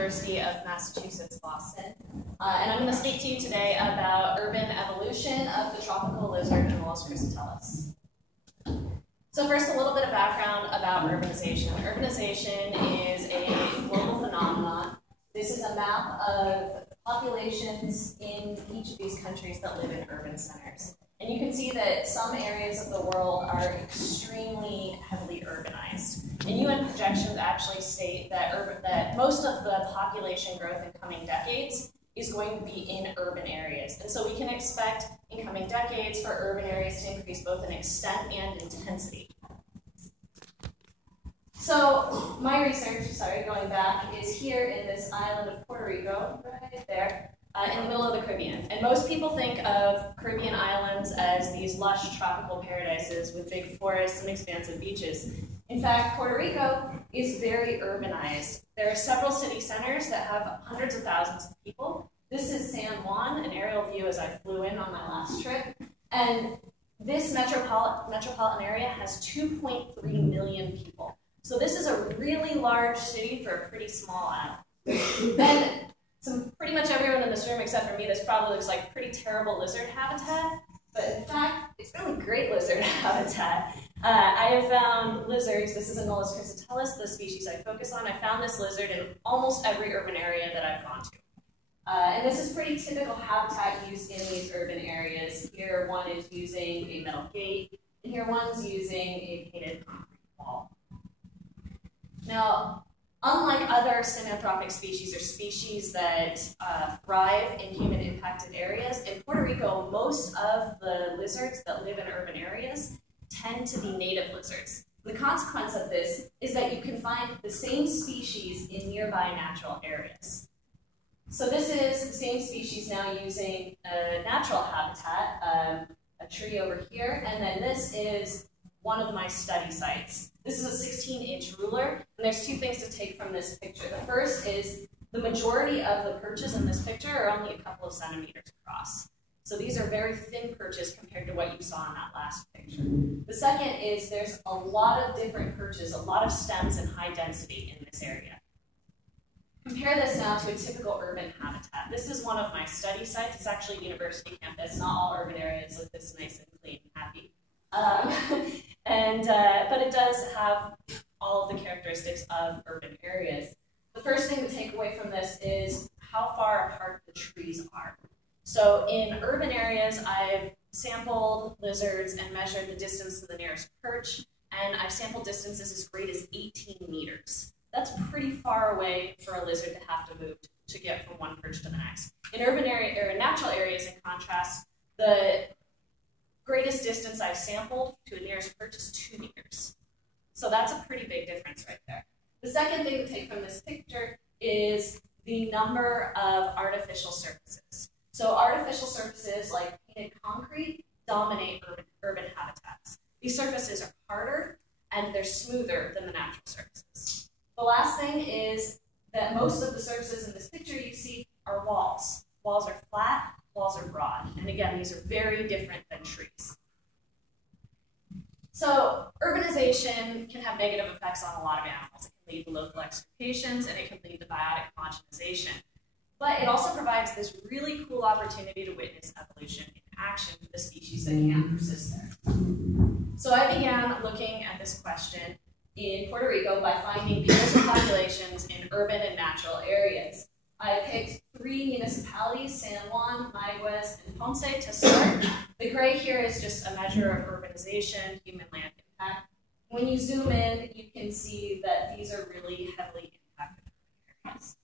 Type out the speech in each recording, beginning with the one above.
University of Massachusetts, Boston. And I'm going to speak to you today about urban evolution of the tropical lizard Anolis chrysotellus. So first, a little bit of background about urbanization. Urbanization is a global phenomenon. This is a map of populations in each of these countries that live in urban centers. And you can see that some areas of the world are extremely heavily urbanized. And UN projections actually state that most of the population growth in coming decades is going to be in urban areas. And so we can expect in coming decades for urban areas to increase both in extent and intensity. So my research, going back, is here in this island of Puerto Rico, right there, in the middle of the Caribbean. And most people think of Caribbean islands as these lush tropical paradises with big forests and expansive beaches. In fact, Puerto Rico is very urbanized. There are several city centers that have hundreds of thousands of people. This is San Juan, an aerial view as I flew in on my last trip. And this metropolitan area has 2.3 million people. So this is a really large city for a pretty small island. And pretty much everyone in this room except for me, this probably looks like pretty terrible lizard habitat. But in fact, it's really great lizard habitat. I have found lizards, this is Anolis chrysotellus, the species I focus on. I found this lizard in almost every urban area that I've gone to. And this is pretty typical habitat used in these urban areas. Here one is using a metal gate, and here one's using a painted concrete wall. Now, unlike other synanthropic species or species that thrive in human-impacted areas, in Puerto Rico, most of the lizards that live in urban areas tend to be native lizards. The consequence of this is that you can find the same species in nearby natural areas. So this is the same species now using a natural habitat, a tree over here, and then this is one of my study sites. This is a 16-inch ruler, and there's two things to take from this picture. The first is the majority of the perches in this picture are only a couple of centimeters across. So these are very thin perches compared to what you saw in that last picture. The second is there's a lot of different perches, a lot of stems and high density in this area. Compare this now to a typical urban habitat. This is one of my study sites. It's actually a university campus. Not all urban areas look this nice and clean and happy. But it does have all of the characteristics of urban areas. The first thing to take away from this is how far apart the trees are. So in urban areas, I've sampled lizards and measured the distance to the nearest perch, and I've sampled distances as great as 18 meters. That's pretty far away for a lizard to have to move to get from one perch to the next. In urban area or natural areas, in contrast, the greatest distance I've sampled to the nearest perch is 2 meters. So that's a pretty big difference right there. The second thing to take from this picture is the number of artificial surfaces. So artificial surfaces like painted concrete dominate urban habitats. These surfaces are harder and they're smoother than the natural surfaces. The last thing is that most of the surfaces in this picture you see are walls. Walls are flat, walls are broad. And again, these are very different than trees. So urbanization can have negative effects on a lot of animals. It can lead to local extirpations and it can lead to biotic homogenization. But it also provides this really cool opportunity to witness evolution in action for the species that can persist there. So I began looking at this question in Puerto Rico by finding pairs of populations in urban and natural areas. I picked 3 municipalities, San Juan, Mayagüez, and Ponce, to start. The gray here is just a measure of urbanization, human land impact. When you zoom in, you can see that these are really heavily impacted areas.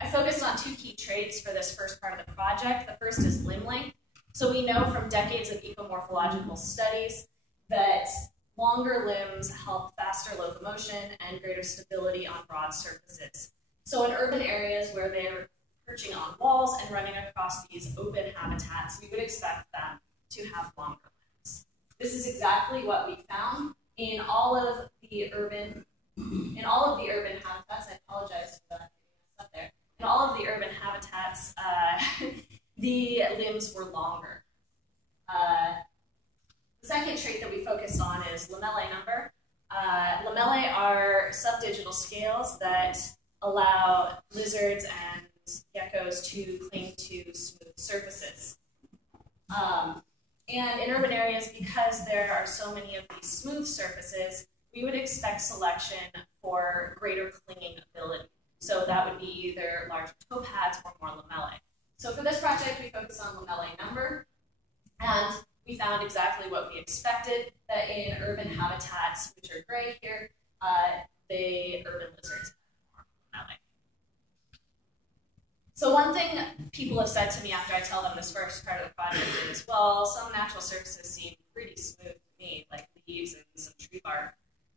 I focused on 2 key traits for this first part of the project. The first is limb length. So we know from decades of ecomorphological studies that longer limbs help faster locomotion and greater stability on broad surfaces. So in urban areas where they're perching on walls and running across these open habitats, we would expect them to have longer limbs. This is exactly what we found in all of the urban habitats. I apologize for that up there. In all of the urban habitats, the limbs were longer. The second trait that we focused on is lamellae number. Lamellae are subdigital scales that allow lizards and geckos to cling to smooth surfaces. And in urban areas, because there are so many of these smooth surfaces, we would expect selection for greater clinging ability. So that would be either larger toe pads or more lamellae. So for this project, we focused on lamellae number, and we found exactly what we expected, that in urban habitats, which are gray here, the urban lizards have more lamellae. So one thing people have said to me after I tell them this first part of the project is, well, some natural surfaces seem pretty smooth to me, like leaves and some tree bark,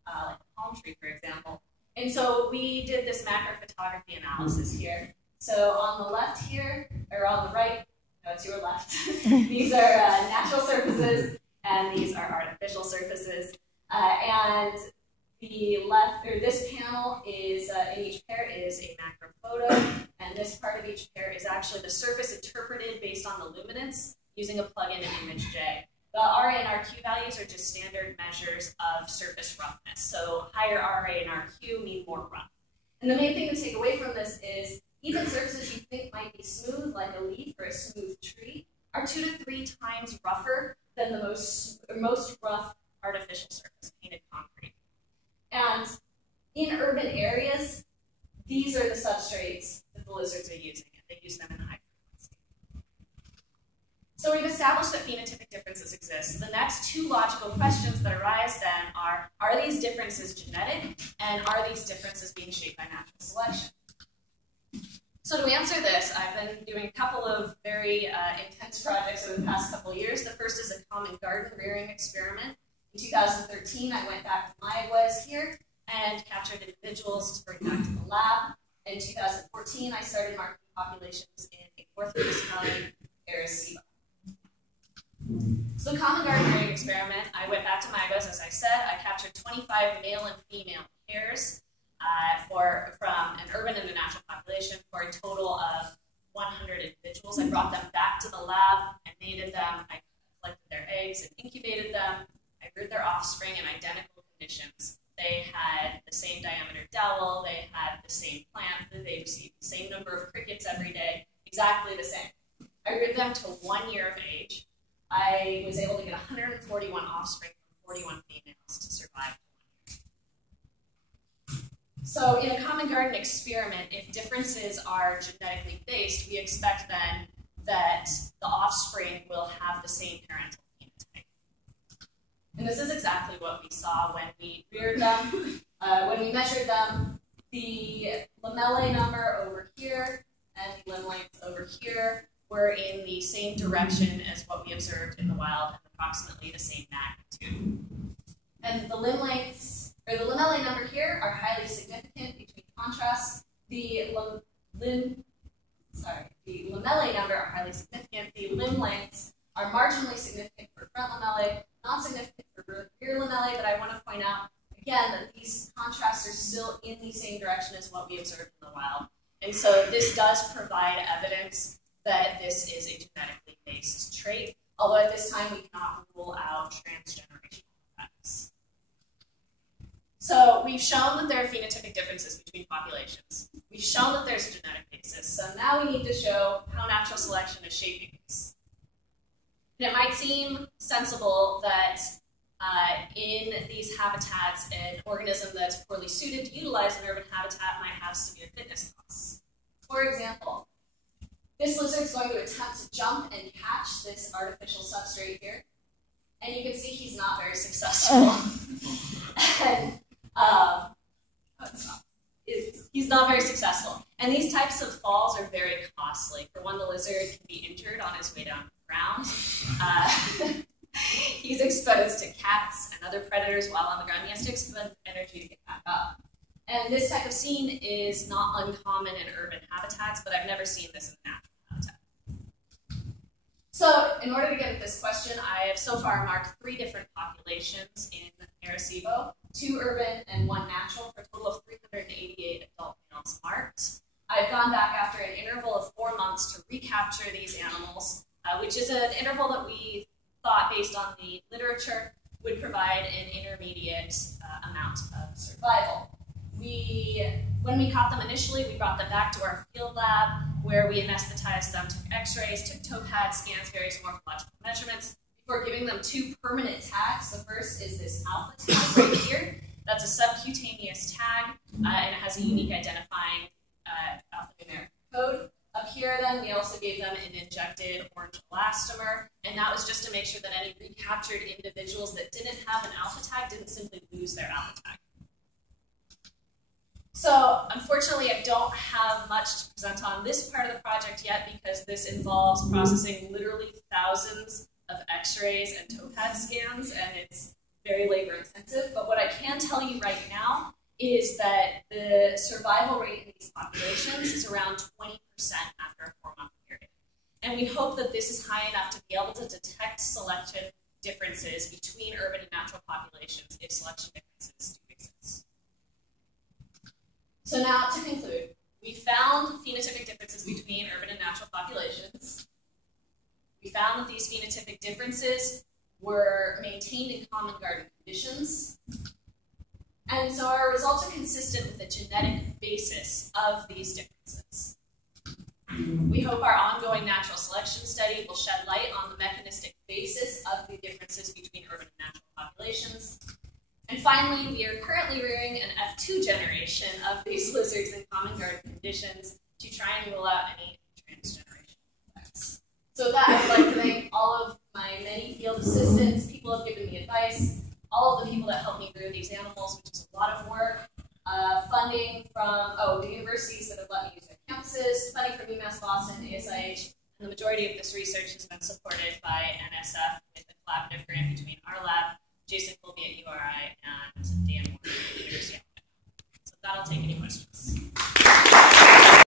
like a palm tree, for example. And so we did this macro photography analysis here. So on the left here, or on the right, no, it's your left. These are natural surfaces, and these are artificial surfaces. And the left, or this panel is, in each pair is a macro photo, and this part of each pair is actually the surface interpreted based on the luminance using a plugin in ImageJ. The RA and RQ values are just standard measures of surface roughness. So higher RA and RQ mean more rough. And the main thing to take away from this is even surfaces you think might be smooth, like a leaf or a smooth tree, are 2 to 3 times rougher than the most rough artificial surface, painted concrete. And in urban areas, these are the substrates that the lizards are using, and they use them in high frequency. So we've established that phenotypic differences exist. The next 2 logical questions that arise then are these differences genetic, and are these differences being shaped by natural selection? So to answer this, I've been doing a couple of very intense projects over the past couple of years. The first is a common garden rearing experiment. In 2013, I went back to Mayaguez here and captured individuals to bring back to the lab. In 2014, I started marking populations in a Fourth Municipality, Arecibo. So the common garden rearing experiment, I went back to Mayaguez, as I said. I captured 25 male and female pairs from an urban and a natural population for a total of 100 individuals. I brought them back to the lab and mated them. I collected their eggs and incubated them. I reared their offspring in identical conditions. They had the same diameter dowel, they had the same plant, they received the same number of crickets every day, exactly the same. I reared them to 1 year of age. I was able to get 141 offspring from 41 females to survive. So in a common garden experiment, if differences are genetically based, we expect then that the offspring will have the same parental phenotype. And this is exactly what we saw when we reared them. When we measured them, the lamellae number over here and the limb length over here were in the same direction as what we observed in the wild and approximately the same magnitude. And the limb lengths, or the lamellae number here, are highly significant between contrasts. The lamellae number are highly significant. The limb lengths are marginally significant for front lamellae, not significant for rear lamellae, but I want to point out, again, that these contrasts are still in the same direction as what we observed in the wild. And so this does provide evidence that this is a genetically based trait, although at this time we cannot rule out transgenerational effects. So we've shown that there are phenotypic differences between populations. We've shown that there's a genetic basis. So now we need to show how natural selection is shaping this. And it might seem sensible that in these habitats, an organism that's poorly suited to utilize an urban habitat might have severe fitness costs. For example, this lizard is going to attempt to jump and catch this artificial substrate here. And you can see he's not very successful. And, he's not very successful. And these types of falls are very costly. For one, the lizard can be injured on his way down to the ground. He's exposed to cats and other predators while on the ground. He has to expend energy to get back up. And this type of scene is not uncommon in urban habitats, but I've never seen this in a natural habitat. So in order to get at this question, I have so far marked 3 different populations in Arecibo, 2 urban and 1 natural, for a total of 388 adult males marked. I've gone back after an interval of 4 months to recapture these animals, which is an interval that we thought, based on the literature, would provide an intermediate amount of survival. When we we caught them initially, we brought them back to our field lab where we anesthetized them, took x-rays, took toe pad scans, various morphological measurements before giving them 2 permanent tags. The first is this alpha tag right here. That's a subcutaneous tag, and it has a unique identifying alphanumeric code. Up here, then, we also gave them an injected orange elastomer, and that was just to make sure that any recaptured individuals that didn't have an alpha tag didn't simply lose their alpha tag. So, unfortunately, I don't have much to present on this part of the project yet because this involves processing literally thousands of x-rays and toe pad scans, and it's very labor intensive. But what I can tell you right now is that the survival rate in these populations is around 20% after a 4-month period. And we hope that this is high enough to be able to detect selective differences between urban and natural populations if selection differences do exist. So now, to conclude, we found phenotypic differences between urban and natural populations. We found that these phenotypic differences were maintained in common garden conditions. And so our results are consistent with the genetic basis of these differences. We hope our ongoing natural selection study will shed light on the mechanistic basis of the differences between urban and natural populations. And finally, we are currently rearing an F2 generation of these lizards in common garden conditions to try and rule out any transgenerational effects. So with that, I would like to thank all of my many field assistants, people who have given me advice, all of the people that helped me rear these animals, which is a lot of work, funding from the universities that have let me use their campuses, funding from UMass Boston, ASIH, and the majority of this research has been supported by NSF with a collaborative grant between our lab, Jason Colby at URI, and Dan Moore at the University of Alabama. So that'll take any questions.